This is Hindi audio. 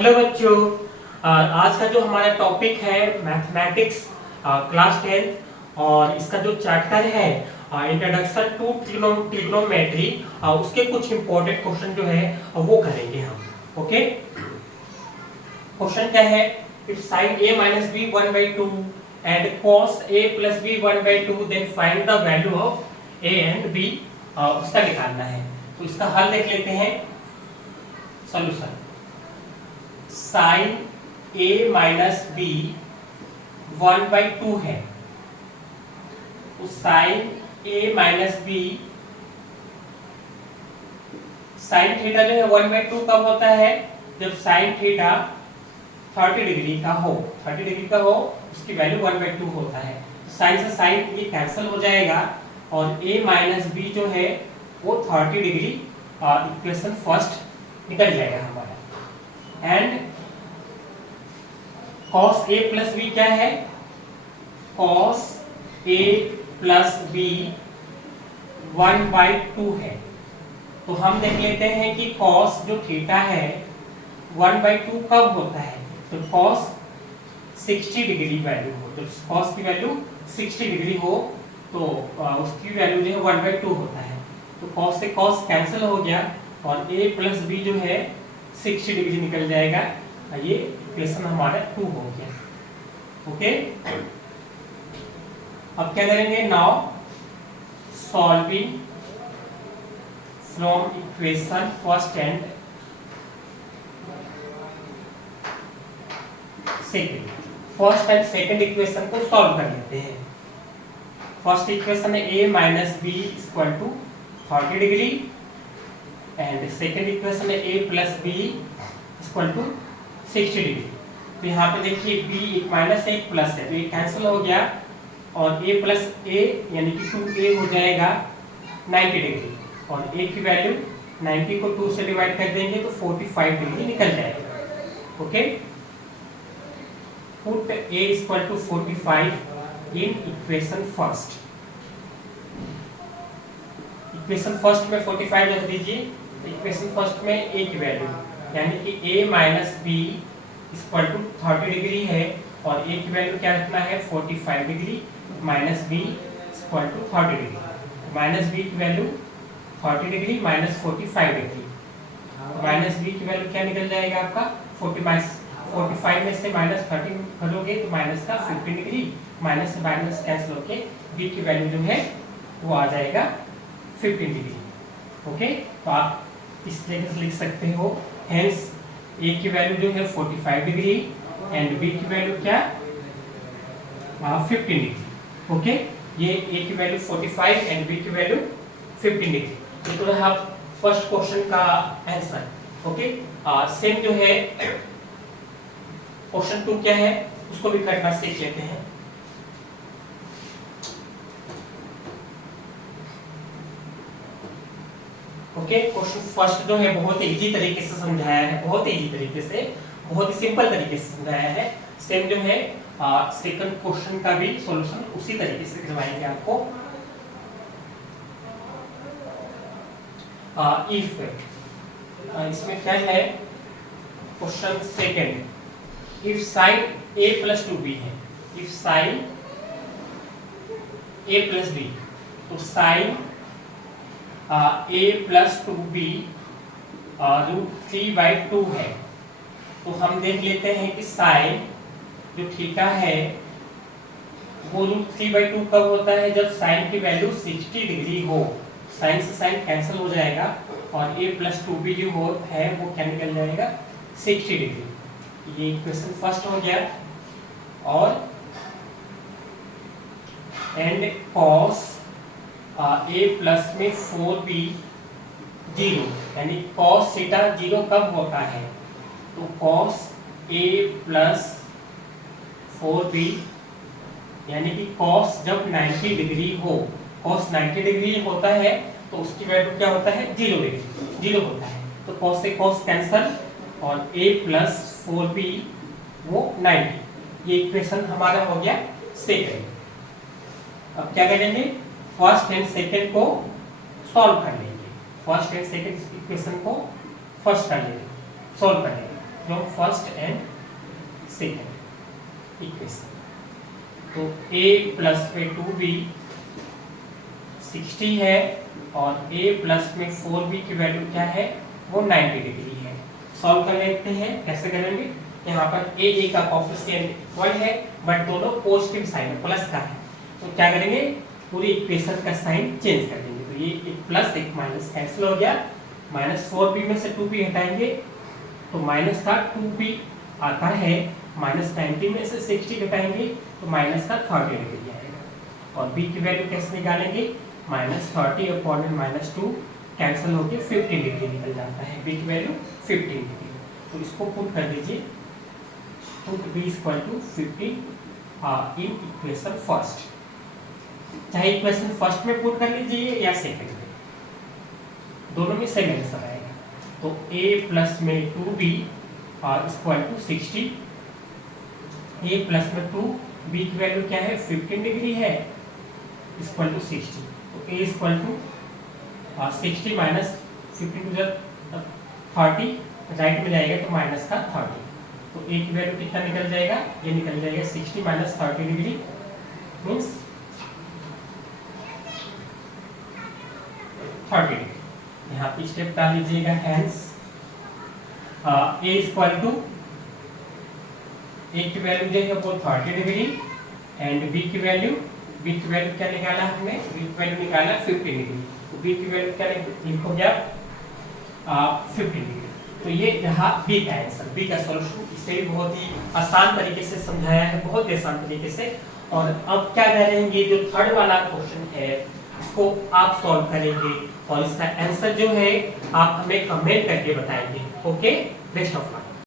हेलो बच्चों, आज का जो हमारा टॉपिक है मैथमेटिक्स क्लास 10 और इसका जो चैप्टर है इंट्रोडक्शन टू ट्रिग्नोमेट्री, उसके कुछ इंपॉर्टेंट क्वेश्चन जो है वो करेंगे हम। ओके, क्वेश्चन क्या है? If sin a minus b 1/2 and cos a plus b 1/2 then find the value of a and b, उसका निकालना है। तो इसका हल देख लेते हैं। Solution sin a minus B 1/2 है, तो sin a minus B sin theta जो है 1/2 कब होता है? जब sin थीटा 30 डिग्री का हो, 30 डिग्री का हो उसकी वैल्यू 1/2 होता है। तो sin से sin ये कैंसिल हो जाएगा और a माइनस बी जो है वो 30 डिग्री, इक्वेशन फर्स्ट निकल जाएगा हमारा। And cos a plus B क्या है? cos a प्लस बी 1/2 है। तो हम देख लेते हैं कि cos जो थीटा है 1/2 कब होता है? तो cos 60 डिग्री वैल्यू हो, तो cos की वैल्यू 60 डिग्री हो तो उसकी वैल्यू जो है 1/2 होता है। तो cos से cos कैंसिल हो गया और a प्लस बी जो है 60 डिग्री निकल जाएगा। ये इक्वेशन हमारा 2 हो गया। ओके, अब क्या करेंगे? Now solving from equation first and second, first and second equation को सॉल्व कर लेते हैं। फर्स्ट इक्वेशन है a minus B equal to 30 degree and second equation है a plus B equal to 60 degree. तो यहाँ पे देखिए b एक माइनस एक प्लस है तो ये कैंसिल हो गया और a प्लस a यानी कि 2a हो जाएगा 90 डिग्री और a की वैल्यू 90 को 2 से डिवाइड कर देंगे तो 45 डिग्री निकल जाएगा। Okay, put a equal to 45 in equation first. Equation first में 45 रख दीजिए। इक्वेशन फर्स्ट में a की वैल्यू यानी कि a minus B equal to 30 degree है और a की वैल्यू क्या रखना है? 45 degree minus B equal to 30 degree. Minus b की value 30 degree minus 45 degree, minus b की वैल्यू क्या निकल जाएगा आपका? 45 में से माइनस 30 करोगे तो माइनस का 15 डिग्री, माइनस से माइनस कैंसिल होके बी की वैल्यू जो है वो आ जाएगा 15 डिग्री। ओके, तो आप इस तरीके से लिख सकते हो। हेंस a की वैल्यू जो है 45 डिग्री एंड b की वैल्यू क्या? 15 डिग्री। ओके, ये a की वैल्यू 45 एंड b की वैल्यू 15 डिग्री। ये तो रहा फर्स्ट क्वेश्चन का आंसर। ओके, सेम जो है क्वेश्चन 2 क्या है उसको भी करना सीख लेते हैं। ओके, क्वेश्चन फर्स्ट जो है बहुत इजी तरीके से समझाया है, बहुत इजी तरीके से, बहुत ही सिंपल तरीके से समझाया है। सेम जो है सेकंड क्वेश्चन का भी सॉल्यूशन उसी तरीके से करवाएंगे आपको। इफ इसमें क्या है? Question second, if sin a plus 2b है, if sin a plus b, तो sin a प्लस 2b √3/2 है। तो हम देख लेते हैं कि साइन जो थीटा है वो √3/2 कब होता है? जब साइन की वैल्यू 60 डिग्री हो। साइन से साइन कैंसिल हो जाएगा और a प्लस 2b जो हो है वो क्या निकल जाएगा? 60 डिग्री। ये इक्वेशन फर्स्ट हो गया। और एंड cos a प्लस में 4b 0 यानी cos थीटा 0 कब होता है? तो cos a प्लस 4b यानी कि cos जब 90 डिग्री हो, cos 90 डिग्री होता है तो उसकी वैल्यू क्या होता है? 0 डिग्री, 0 होता है। तो cos से cos कैंसल और a प्लस 4b वो 90। ये इक्वेशन हमारा हो गया सेकंड। अब क्या करेंगे? फर्स्ट एंड सेकंड को सॉल्व कर लेंगे। फर्स्ट एंड सेकंड इक्वेशन को फर्स्ट कर लेंगे, सॉल्व कर लेंगे। From first and second equation. तो a प्लस में 2b 60 है और a प्लस में 4b की वैल्यू क्या है, वो 90 डिग्री है। सॉल्व कर लेते हैं, कैसे करेंगे। यहाँ पर a का कोफिशिएंट इक्वल है बट दोनों पॉजिटिव साइन है, प्लस का है, तो क्या करेंगे पूरी इक्वेशन का साइन चेंज कर देंगे। तो ये एक प्लस एक माइनस कैंसिल हो गया, माइनस 4b में से 2b हटाएंगे तो माइनस का 2b आता है, माइनस 90 में से 60 घटाएंगे तो माइनस का 30 डिग्री आएगा। और b की वैल्यू कैसे निकालेंगे, माइनस 30 अपॉन माइनस 2 कैंसिल होकर 15 डिग्री निकल जाता है, b की वैल्यू 15 डिग्री। तो इसको पुट कर दीजिए, put b equal to 15 in equation first. चाहे इक्वेशन फर्स्ट में पुट कर लीजिए या सेकंड में, दोनों में सेम आंसर आएगा। तो a प्लस में 2b equal to 60, a plus में 2 b की वैल्यू क्या है 15 डिग्री है इक्वल टू 60। तो a equal to 60 minus 15 to 30 right में जाएगा तो माइनस का 30। तो a की वैल्यू कितना निकल जाएगा, ये निकल जाएगा 60 माइनस 30 डिग्री मीन्स 30 डिग्री। यहाँ पे स्टेप डाल लीजिएगा, hence a equal to a की वैल्यू जो है वो 30 डिग्री एंड b की वैल्यू क्या निकाला हमने, b की वैल्यू निकाला 15 डिग्री। तो b की वैल्यू क्या लिखो गया 15 डिग्री। तो ये रहा b का आंसर, b का सॉल्यूशन। इसे भी बहुत ही आसान तरीके से समझाया है, बहुत ही आसान तरीके से। और अब क्या करेंगे, जो थर्ड वाला क्वेश्चन है इसको आप सॉल्व करेंगे और इसका आंसर जो है आप हमें कमेंट करके बताएंगे। Okay, best of luck.